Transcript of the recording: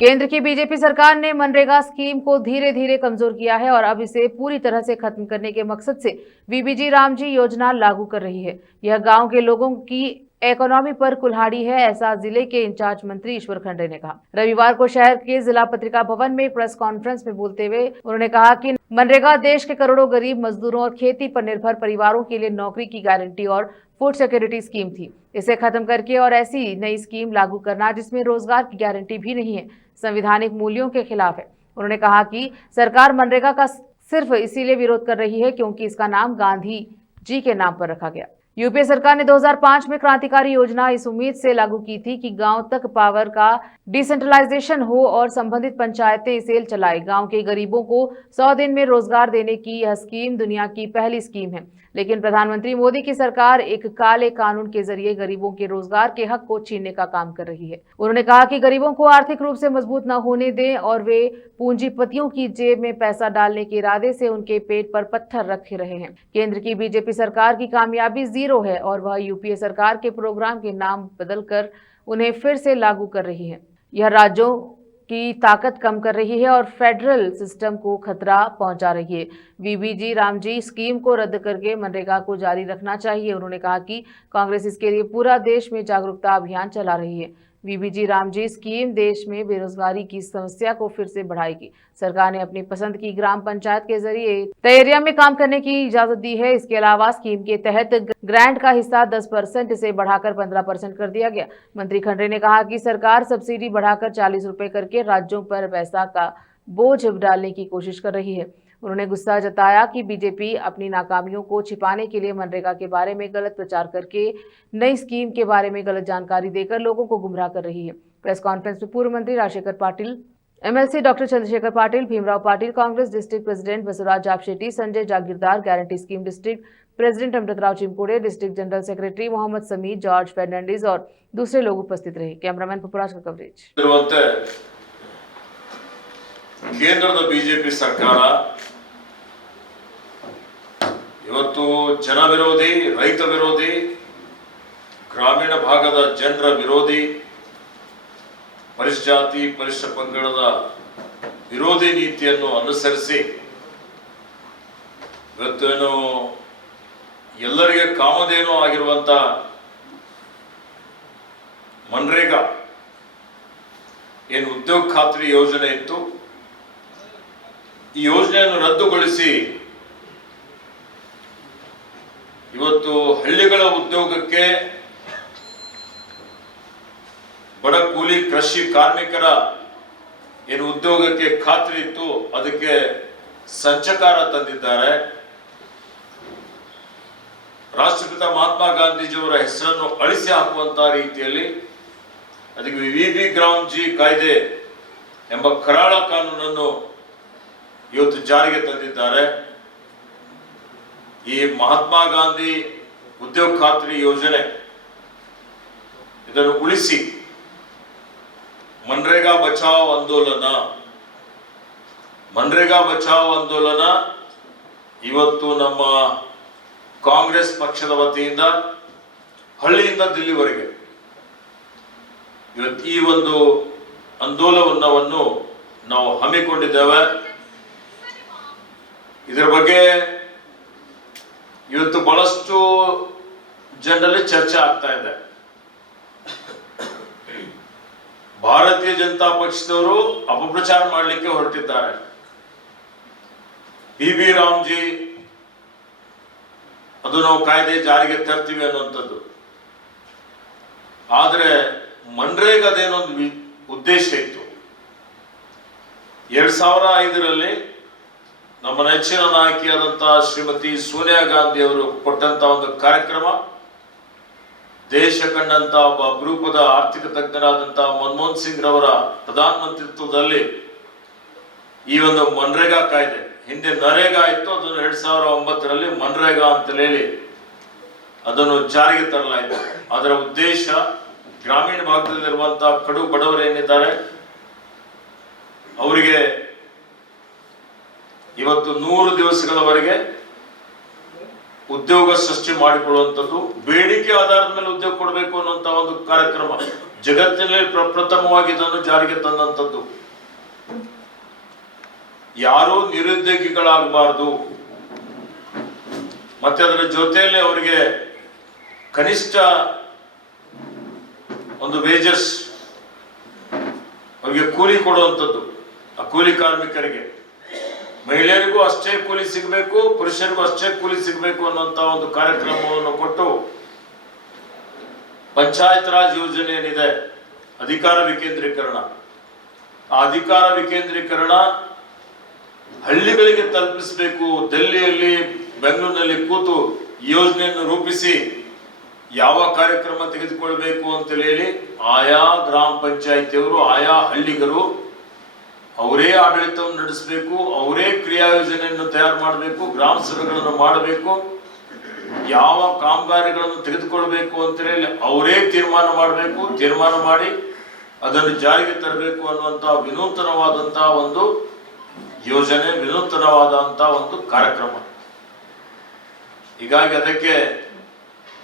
केंद्र की बीजेपी सरकार ने मनरेगा स्कीम को धीरे धीरे कमजोर किया है और अब इसे पूरी तरह से खत्म करने के मकसद से वीबीजी रामजी योजना लागू कर रही है। यह गांव के लोगों की इकोनॉमी पर कुल्हाड़ी है, ऐसा जिले के इंचार्ज मंत्री ईश्वर खंडे ने कहा। रविवार को शहर के जिला पत्रिका भवन में प्रेस कॉन्फ्रेंस में बोलते हुए उन्होंने कहा कि मनरेगा देश के करोड़ों गरीब मजदूरों और खेती पर निर्भर परिवारों के लिए नौकरी की गारंटी और फूड सिक्योरिटी स्कीम थी। इसे खत्म करके और ऐसी नई स्कीम लागू करना जिसमें रोजगार की गारंटी भी नहीं है, संवैधानिक मूल्यों के खिलाफ है। उन्होंने कहा कि सरकार मनरेगा का सिर्फ इसीलिए विरोध कर रही है क्योंकि इसका नाम गांधी जी के नाम पर रखा गया। यूपीए सरकार ने 2005 में क्रांतिकारी योजना इस उम्मीद से लागू की थी कि गांव तक पावर का डिसेंट्रलाइजेशन हो और संबंधित पंचायतें इसे चलाएं। गांव के गरीबों को 100 दिन में रोजगार देने की यह स्कीम दुनिया की पहली स्कीम है, लेकिन प्रधानमंत्री मोदी की सरकार एक काले कानून के जरिए गरीबों के रोजगार के हक को छीनने का काम कर रही है। उन्होंने कहा कि गरीबों को आर्थिक रूप से मजबूत न होने दें और वे पूंजीपतियों की जेब में पैसा डालने के इरादे से उनके पेट पर पत्थर रख रहे हैं। केंद्र की बीजेपी सरकार की कामयाबी जीरो है और वह यूपीए सरकार के प्रोग्राम के नाम बदलकर उन्हें फिर से लागू कर रही है। यह राज्यों की ताकत कम कर रही है और फेडरल सिस्टम को खतरा पहुंचा रही है। वीबीजी रामजी स्कीम को रद्द करके मनरेगा को जारी रखना चाहिए। उन्होंने कहा कि कांग्रेस इसके लिए पूरा देश में जागरूकता अभियान चला रही है। वीबीजी रामजी स्कीम देश में बेरोजगारी की समस्या को फिर से बढ़ाएगी। सरकार ने अपनी पसंद की ग्राम पंचायत के जरिए तय एरिया में काम करने की इजाजत दी है। इसके अलावा स्कीम के तहत ग्रांट का हिस्सा 10% से बढ़ाकर 15% कर दिया गया। मंत्री खंडे ने कहा कि सरकार सब्सिडी बढ़ाकर 40 रुपए करके राज्यों पर पैसा का बोझ डालने की कोशिश कर रही है। उन्होंने गुस्सा जताया कि बीजेपी अपनी नाकामियों को छिपाने के लिए मनरेगा के बारे में गलत प्रचार करके नई स्कीम के बारे में गलत जानकारी देकर लोगों को गुमराह कर रही है। प्रेस कॉन्फ्रेंस में पूर्व मंत्री Rajashekar Patil, MLC doctor Chandrashekar Patil, Bhimrao Patil, Congress district president Basavaraj Japshetty, Sanjay Jagirdar, guarantee scheme district president Amritrao Chimkude, district general secretary Mohammed Sami, George Fernandes और दूसरे लोग उपस्थित रहे। कैमरामैन पपुराज का कवरेज। ಕೇಂದ್ರದ ಬಿಜೆಪಿ ಸರ್ಕಾರ ಇವತ್ತು ಜನ ವಿರೋಧಿ, ರೈತ ವಿರೋಧಿ, ಗ್ರಾಮೀಣ ಭಾಗದ ಜನರ ವಿರೋಧಿ, ಪರಿಶಿಷ್ಟ ಪರಿಶಿಷ್ಟ ಪಂಗಡದ ವಿರೋಧಿ ನೀತಿಯನ್ನು ಅನುಸರಿಸಿ ಇವತ್ತೇನು ಎಲ್ಲರಿಗೆ ಕಾಮಧೇನು ಆಗಿರುವಂತ ಮನ್ರೇಗಾ ಏನು ಉದ್ಯೋಗ ಖಾತ್ರಿ ಯೋಜನೆ ಇತ್ತು, ಈ ಯೋಜನೆಯನ್ನು ರದ್ದುಗೊಳಿಸಿ ಇವತ್ತು ಹಳ್ಳಿಗಳ ಉದ್ಯೋಗಕ್ಕೆ ಬಡ ಕೂಲಿ ಕೃಷಿ ಕಾರ್ಮಿಕರ ಏನು ಉದ್ಯೋಗಕ್ಕೆ ಖಾತ್ರಿ ಇತ್ತು ಅದಕ್ಕೆ ಸಂಚಕಾರ ತಂದಿದ್ದಾರೆ। ರಾಷ್ಟ್ರಪಿತ ಮಹಾತ್ಮ ಗಾಂಧೀಜಿಯವರ ಹೆಸರನ್ನು ಅಳಿಸಿ ಹಾಕುವಂತಹ ರೀತಿಯಲ್ಲಿ ಅದಕ್ಕೆ ವಿಬಿ ರಾಮ್ಜಿ ಕಾಯ್ದೆ ಎಂಬ ಕರಾಳ ಕಾನೂನನ್ನು ಇವತ್ತು ಜಾರಿಗೆ ತಂದಿದ್ದಾರೆ। ಈ ಮಹಾತ್ಮ ಗಾಂಧಿ ಉದ್ಯೋಗ ಖಾತ್ರಿ ಯೋಜನೆ ಇದನ್ನು ಉಳಿಸಿ मनरेगा बचाओ आंदोलन ಇವತ್ತು ನಮ್ಮ ಕಾಂಗ್ರೆಸ್ ಪಕ್ಷದ ವತಿಯಿಂದ ಹಳ್ಳಿಯಿಂದ ದಿಲ್ಲಿವರೆಗೆ ಇವತ್ತು ಈ ಒಂದು ಆಂದೋಲನವನ್ನು ನಾವು ಹಮ್ಮಿಕೊಂಡಿದ್ದೇವೆ। ಇದರ ಬಗ್ಗೆ ಇವತ್ತು ಬಹಳಷ್ಟು ಜನರಲ್ಲಿ ಚರ್ಚೆ ಆಗ್ತಾ ಇದೆ। ಭಾರತೀಯ ಜನತಾ ಪಕ್ಷದವರು ಅಪಪ್ರಚಾರ ಮಾಡಲಿಕ್ಕೆ ಹೊರಟಿದ್ದಾರೆ। ಬಿಬಿ ರಾಮ್ಜಿ ಅದು ನಾವು ಕಾಯ್ದೆ ಜಾರಿಗೆ ತರ್ತೀವಿ ಅನ್ನುವಂಥದ್ದು, ಆದರೆ ಮನ್ರೇಗಾದೇನೊಂದು ಉದ್ದೇಶ ಇತ್ತು। 2005ರಲ್ಲಿ ನಮ್ಮ ನೆಚ್ಚಿನ ನಾಯಕಿಯಾದಂತಹ ಶ್ರೀಮತಿ ಸೋನಿಯಾ ಗಾಂಧಿ ಅವರು ಕೊಟ್ಟಂತ ಒಂದು ಕಾರ್ಯಕ್ರಮ, ದೇಶ ಕಂಡಂತ ಒಬ್ಬ ಅಪರೂಪದ ಆರ್ಥಿಕ ತಜ್ಞರಾದಂತಹ ಮನಮೋಹನ್ ಸಿಂಗ್ ರವರ ಪ್ರಧಾನಮಂತ್ರಿತ್ವದಲ್ಲಿ ಈ ಒಂದು ಮನ್ರೇಗಾ ಕಾಯ್ದೆ, ಹಿಂದೆ ನರೇಗಾ ಇತ್ತು, ಅದನ್ನು 2009ರಲ್ಲಿ ಮನ್ರೇಗಾ ಅಂತ ಹೇಳಿ ಅದನ್ನು ಜಾರಿಗೆ ತರಲಾಯಿತು। ಅದರ ಉದ್ದೇಶ ಗ್ರಾಮೀಣ ಭಾಗದಲ್ಲಿರುವಂತಹ ಕಡು ಬಡವರು ಏನಿದ್ದಾರೆ ಅವರಿಗೆ ಇವತ್ತು 100 ದಿವಸಗಳವರೆಗೆ ಉದ್ಯೋಗ ಸೃಷ್ಟಿ ಮಾಡಿಕೊಳ್ಳುವಂಥದ್ದು, ಬೇಡಿಕೆ ಆಧಾರದ ಮೇಲೆ ಉದ್ಯೋಗ ಕೊಡಬೇಕು ಅನ್ನುವಂಥ ಒಂದು ಕಾರ್ಯಕ್ರಮ ಜಗತ್ತಿನಲ್ಲಿ ಪ್ರಪ್ರಥಮವಾಗಿ ಇದನ್ನು ಜಾರಿಗೆ ತಂದಂಥದ್ದು. ಯಾರೂ ನಿರುದ್ಯೋಗಿಗಳಾಗಬಾರದು, ಮತ್ತೆ ಅದರ ಜೊತೆಯಲ್ಲಿ ಅವರಿಗೆ ಕನಿಷ್ಠ ಒಂದು ವೇಜಸ್, ಅವರಿಗೆ ಕೂಲಿ ಕೊಡುವಂಥದ್ದು, ಆ ಕೂಲಿ ಕಾರ್ಮಿಕರಿಗೆ ಮಹಿಳೆಯರಿಗೂ ಅಷ್ಟೇ ಕೂಲಿ ಸಿಗಬೇಕು, ಪುರುಷರಿಗೂ ಅಷ್ಟೇ ಕೂಲಿ ಸಿಗಬೇಕು ಅನ್ನುವಂಥ ಒಂದು ಕಾರ್ಯಕ್ರಮವನ್ನು ಕೊಟ್ಟು ಪಂಚಾಯತ್ ರಾಜ್ ಯೋಜನೆ ಏನಿದೆ ಅಧಿಕಾರ ವಿಕೇಂದ್ರೀಕರಣ, ಆ ಅಧಿಕಾರ ವಿಕೇಂದ್ರೀಕರಣ ಹಳ್ಳಿಗಳಿಗೆ ತಲುಪಿಸಬೇಕು. ದಿಲ್ಲಿಯಲ್ಲಿ ಬೆಂಗಳೂರಿನಲ್ಲಿ ಕೂತು ಯೋಜನೆಯನ್ನು ರೂಪಿಸಿ ಯಾವ ಕಾರ್ಯಕ್ರಮ ತೆಗೆದುಕೊಳ್ಬೇಕು ಅಂತ ಹೇಳಿ ಆಯಾ ಗ್ರಾಮ ಪಂಚಾಯಿತಿಯವರು, ಆಯಾ ಹಳ್ಳಿಗರು ಅವರೇ ಆಡಳಿತವನ್ನು ನಡೆಸಬೇಕು, ಅವರೇ ಕ್ರಿಯಾ ಯೋಜನೆಯನ್ನು ತಯಾರು ಮಾಡಬೇಕು, ಗ್ರಾಮ ಸಭೆಗಳನ್ನು ಮಾಡಬೇಕು, ಯಾವ ಕಾಮಗಾರಿಗಳನ್ನು ತೆಗೆದುಕೊಳ್ಬೇಕು ಅಂತ ಹೇಳಿ ಅವರೇ ತೀರ್ಮಾನ ಮಾಡಬೇಕು, ತೀರ್ಮಾನ ಮಾಡಿ ಅದನ್ನು ಜಾರಿಗೆ ತರಬೇಕು ಅನ್ನುವಂತಹ ವಿನೂತನವಾದಂತಹ ಒಂದು ಯೋಜನೆ, ವಿನೂತನವಾದಂತಹ ಒಂದು ಕಾರ್ಯಕ್ರಮ. ಹೀಗಾಗಿ ಅದಕ್ಕೆ